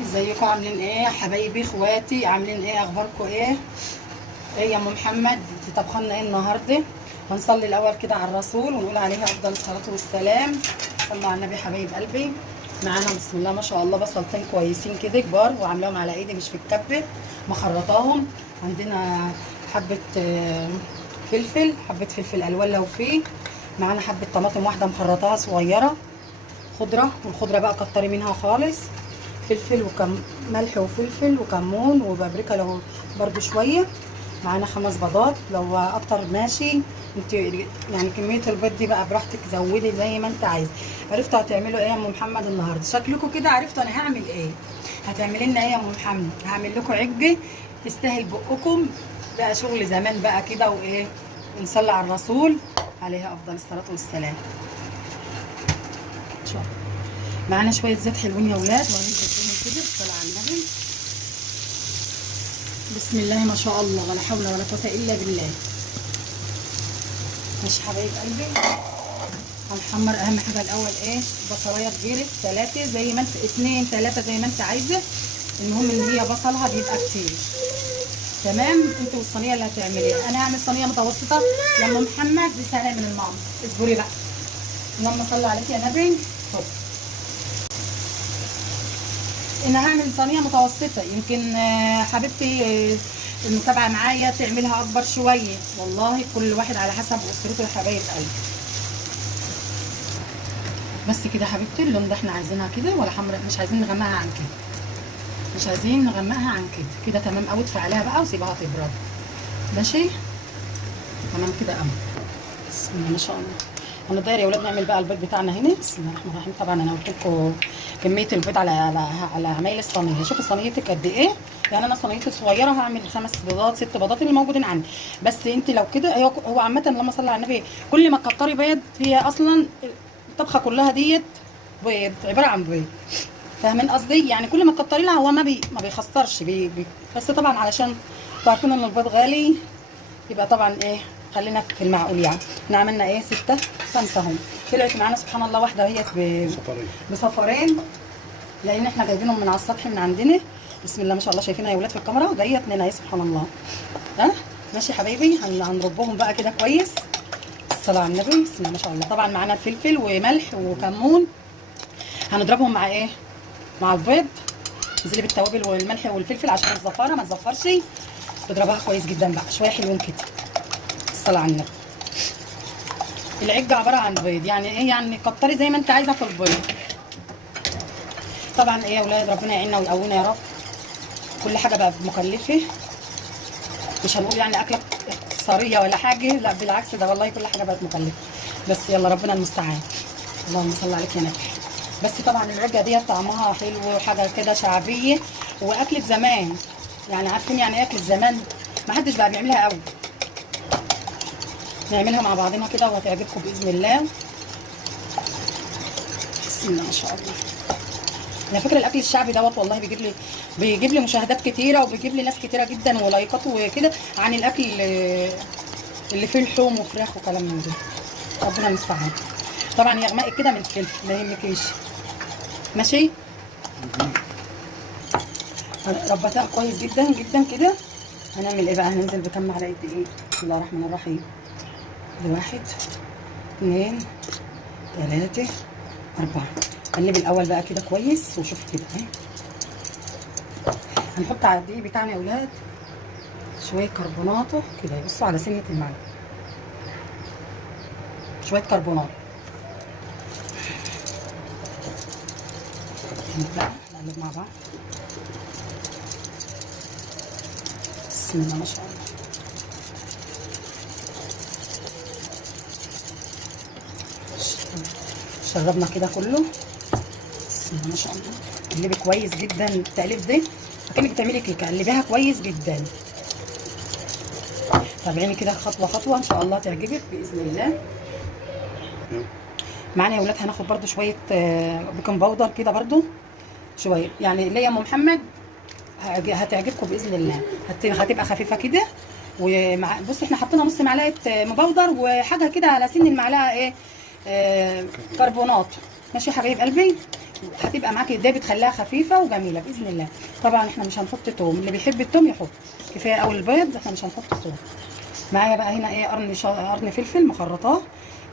ازيكم عاملين ايه يا حبايبي اخواتي؟ عاملين ايه؟ اخباركم ايه؟ ايه يا ام محمد؟ انت طبخنا ايه النهارده؟ هنصلي الاول كده على الرسول ونقول عليه افضل الصلاه والسلام. صلوا على النبي حبايب قلبي. معانا بسم الله ما شاء الله بصلتين كويسين كده كبار، وعاملاهم على ايدي مش في الكبه، مخرطاهم. عندنا حبه فلفل، حبه فلفل الوان لو فيه. معانا حبه طماطم واحده مخرطاها صغيره خضره، والخضره بقى كتري منها خالص. فلفل ملح وفلفل وكمون وبابريكا لو برضو شويه. معانا 5 بيضات، لو اكتر ماشي. انت يعني كميه البيض دي بقى براحتك، زودي زي ما انت عايز. عرفتوا هتعملوا ايه يا ام محمد النهارده؟ شكلكم كده عرفتوا انا هعمل ايه. هتعملي لنا ايه يا ام محمد؟ هعمل لكم عجه تستاهل بقكم بقى، شغل زمان بقى كده وايه. ونصلي على الرسول عليه افضل الصلاه والسلام. شوف معانا شويه زيت حلوين يا ولاد، وهنزل كده الصلاه على النبي. بسم الله ما شاء الله، ولا حول ولا قوه الا بالله. ماشي حبايب قلبي. هنحمر اهم حاجه الاول ايه، بصلايه كبيره 3 زي ما انت، 2 3 زي ما انت عايزه. المهم ان هي بصلها بيبقى كتير. تمام. انت والصينيه اللي هتعمليها. انا هعمل صينيه متوسطه يا ام محمد بسنه من الماما. اصبري بقى. اللهم صل عليك يا نبي. طب انا هعمل صينيه متوسطه، يمكن حبيبتي المتابعه معايا تعملها اكبر شويه. والله كل واحد على حسب اسرته يا حبايب قلبي. بس كده يا حبيبتي، اللون ده احنا عايزينها كده ولا حمراء؟ مش عايزين نغمقها عن كده، مش عايزين نغمقها عن كده. كده تمام قوي. ادفع عليها بقى وسيبها تبرد. ماشي تمام كده قوي. بسم الله ما شاء الله. هنضير يا ولاد نعمل بقى البيض بتاعنا هنا. بسم الله الرحمن الرحيم. طبعا انا قلت لكم كميه البيض على عمايل الصينيه. شوفوا صينيتك قد ايه. يعني انا صينيتي صغيره، هعمل 5 بيضات 6 بيضات اللي موجودين عندي. بس انت لو كده، هو عامه اللهم صل على النبي، كل ما تكتري بيض، هي اصلا الطبخه كلها ديت بيض، عباره عن بيض. فاهمين قصدي؟ يعني كل ما تكتري لها هو ما بيخسرش بس طبعا علشان تعرفين ان البيض غالي، يبقى طبعا ايه، خلينا في المعقول. يعني احنا عملنا ايه 6 5 اهم. طلعت معانا سبحان الله واحده اهيت بصفرين، لان احنا جايبينهم من على السطح من عندنا. بسم الله ما شاء الله. شايفينها يا ولاد في الكاميرا؟ ديت لنا اهي سبحان الله. ها ماشي حبايبي. هنربهم بقى كده كويس. الصلاه على النبي. بسم الله ما شاء الله. طبعا معانا الفلفل وملح وكمون. هنضربهم مع ايه، مع البيض. انزلي بالتوابل والملح والفلفل عشان الزفاره ما تزفرش. تضربها كويس جدا بقى شويه حلوين كده. الصلاه على النبي. العجه عباره عن بيض، يعني ايه، يعني كتري زي ما انت عايزه في البيض. طبعا ايه يا اولاد، ربنا يعيننا ويقوينا يا رب. كل حاجه بقى مكلفه، مش هنقول يعني اكله اقتصاريه ولا حاجه، لا بالعكس، ده والله كل حاجه بقت مكلفه. بس يلا ربنا المستعان. اللهم صل عليك يا نبي. بس طبعا العجه ديت طعمها حلو وحاجه كده شعبيه واكله زمان. يعني عارفين يعني ايه اكله زمان؟ ما حدش بقى بيعملها قوي. نعملها مع بعضنا كده وهتعجبكم باذن الله. بسم الله ما شاء الله. على فكره الاكل الشعبي دوت والله بيجيب لي مشاهدات كتيره، وبيجيب لي ناس كتيره جدا ولايكات وكده عن الاكل اللي فيه لحوم وفراخ وكلام من ده. ربنا المستعان. طبعا يغمقك كده من الفلفل ما يهمكيش. ماشي. ربطها كويس جدا جدا كده. هنعمل ايه بقى؟ هننزل بكم معلقه دقيق. بسم الله الرحمن الرحيم. 1 2 3 4. قلبي الاول بقى كده كويس وشوفي كده اهي. هنحط على الدقيق بتاعنا يا اولاد شويه كربوناته كده. بصوا على سنه المعلقه، شويه كربونات. بقى نقلب مع بعض. بسم الله ما شاء الله. شربنا كده كله. بسم الله ما شاء الله. قلبي كويس جدا. التقليب ده كأنك بتعملي كيكه، قلبيها كويس جدا. تابعيني كده خطوه خطوه، ان شاء الله تعجبك باذن الله. معانا يا ولاد هناخد برده شويه بيكنج باودر كده برده شويه، يعني اللي هي ام محمد هتعجبكم باذن الله. هتبقى خفيفه كده. ومع بصوا احنا حطينا نص معلقه مبودر وحاجه كده على سن المعلقه ايه، كربونات. ماشي يا حبايب قلبي. هتبقى معاكي دي بتخليها خفيفه وجميله باذن الله. طبعا احنا مش هنحط توم، اللي بيحب التوم يحط، كفايه قوي البيض، احنا مش هنحط توم. معايا بقى هنا ايه، قرن فلفل مخرطاه،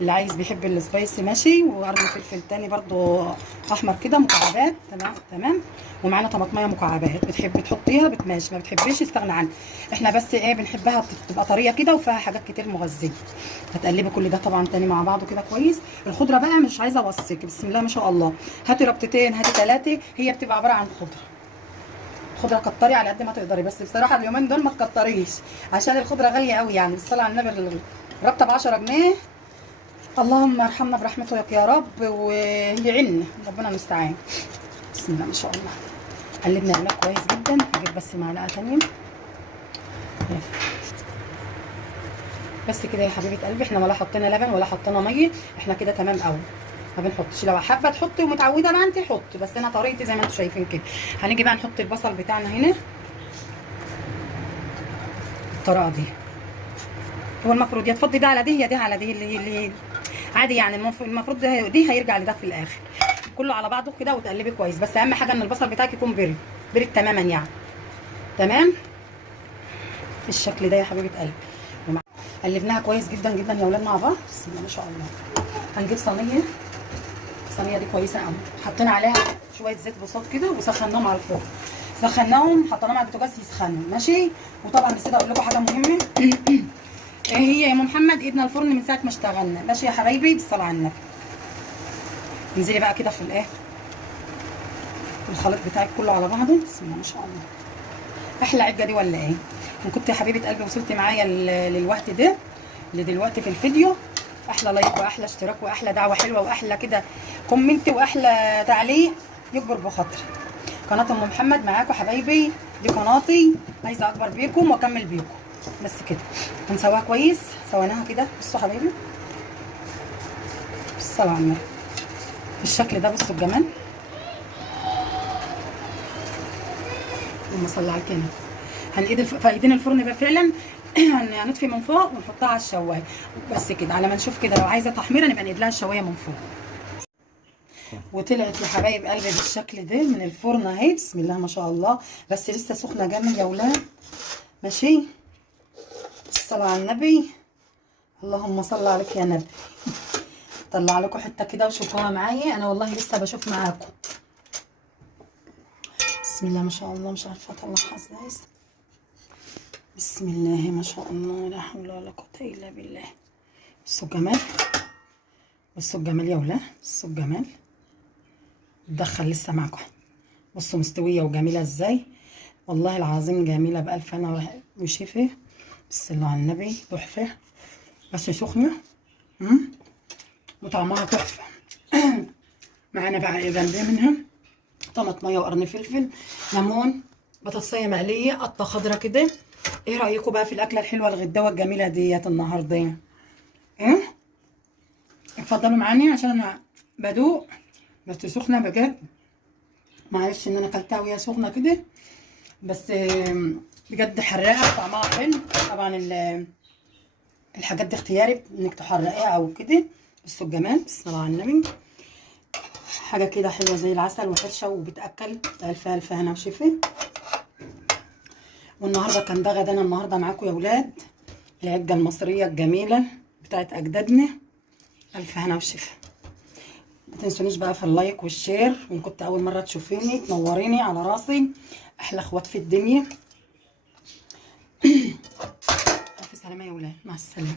اللي عايز بيحب السبايسي ماشي، وقرن فلفل تاني برضو احمر كده مكعبات. تمام تمام. ومعانا طماطميه مكعبات، بتحبي تحطيها بتماشي، ما بتحبيش استغنى عنها. احنا بس ايه بنحبها تبقى طريه كده وفيها حاجات كتير مغذيه. هتقلبي كل ده طبعا تاني مع بعضه كده كويس. الخضره بقى مش عايزه اوصيك، بسم الله ما شاء الله، هاتي ربطتين هاتي ثلاثه، هي بتبقى عباره عن خضره كتري على قد ما تقدري، بس بصراحه اليومين دول ما تكتريش عشان الخضره غاليه قوي يعني. بالصلاه على النبي الربطه ب 10 جنيه. اللهم ارحمنا برحمتك يا رب ويعنا، ربنا المستعان. بسم الله ما شاء الله. قلبنا قلب كويس جدا. هجيب بس معلقه ثانيه بس كده يا حبيبه قلبي. احنا ولا حطينا لبن ولا حطينا ميه، احنا كده تمام قوي. ما بنحطش، لو حابه تحطي ومتعوده بقى انت حطي، بس انا طريقتي زي ما انتم شايفين كده. هنيجي بقى نحط البصل بتاعنا هنا بالطريقه دي. هو المفروض يا تفضي ده على دي يا دي على دي، اللي عادي يعني. المفروض دي هيرجع لده في الاخر، كله على بعضه كده وتقلبي كويس. بس اهم حاجه ان البصل بتاعك يكون برد تماما يعني. تمام بالشكل ده يا حبيبه قلبي. قلبناها كويس جدا جدا يا ولاد مع بعض. بسم الله ما شاء الله. هنجيب صينيه، الصينيه دي كويسه قوي، حطينا عليها شويه زيت بسيط كده وسخناهم على الفرن. سخناهم حطيناهم على البوتاجاز يسخنوا ماشي. وطبعا نسيت اقول لكم حاجه مهمه ايه هي يا ام محمد، ايدنا الفرن من ساعه ما اشتغلنا ماشي يا حبايبي، بالصلاه على النبي. انزلي بقى كده في الايه، الخليط بتاعك كله على بعضه. بسم الله ما شاء الله. احلى عجه دي ولا ايه؟ ان كنت يا حبيبه قلبي وصلتي معايا للوقت ده لدلوقتي في الفيديو، احلى لايك واحلى اشتراك واحلى دعوه حلوه واحلى كده كومنت واحلى تعليق يكبر بخاطري. قناه ام محمد معاكم حبايبي، دي قناتي، عايزه اكبر بيكم واكمل بيكم. بس كده هنسويها كويس. سويناها كده بصوا حبايبي بالصلاه على النبي بالشكل ده. بصوا الجمال، اللهم صل على الكريم. فايدين الفرن بقى فعلا هنطفي من فوق ونحطها على الشوايه بس كده. على ما نشوف كده لو عايزه تحميره نبقى ندلها الشوايه من فوق. وطلعت يا حبايب قلبي بالشكل ده من الفرن اهي. بسم الله ما شاء الله. بس لسه سخنه جامد يا ولاد ماشي. الصلاه على النبي، اللهم صل عليك يا نبي. طلع لكم حته كده وشوفوها معايا، انا والله لسه بشوف معاكم. بسم الله ما شاء الله. مش عارفه اطلعها ازاي. بسم الله ما شاء الله، لا حول ولا قوه الا بالله. بصوا الجمال، بصوا الجمال يا ولاد، بصوا الجمال. تدخل لسه معاكم. بصوا مستويه وجميله ازاي، والله العظيم جميله بألف انا وشفا. بسم الله على النبي، تحفه. بس سخنه وطعمها تحفه. معانا بقى ايه جنبي منها؟ طماطميه وقرن فلفل، ليمون، بطاطسيه مقليه، قطه خضره كده. ايه رايكم بقى في الاكله الحلوه الغداوه الجميله ديت النهارده؟ ايه اتفضلوا معانا عشان انا بدوق. بس سخنه بجد، معلش ان انا اكلتها وهي سخنه كده، بس بجد حراقه طعمها حلو. طبعا الحاجات دي اختياري انك تحرقيها او كده. بصوا الجمال، الصلاه على النبي. حاجه كده حلوه زي العسل وحرشه وبتاكل. الف الف هنا وشفا. والنهارده كان ده غدانا النهارده معاكم يا ولاد، العجه المصريه الجميله بتاعت اجدادنا. الف هنا وشفا. ما تنسونيش بقى في اللايك والشير، وان كنت اول مره تشوفيني تنوريني على راسي. احلى اخوات في الدنيا. الف سلامه يا ولاد، مع السلامه.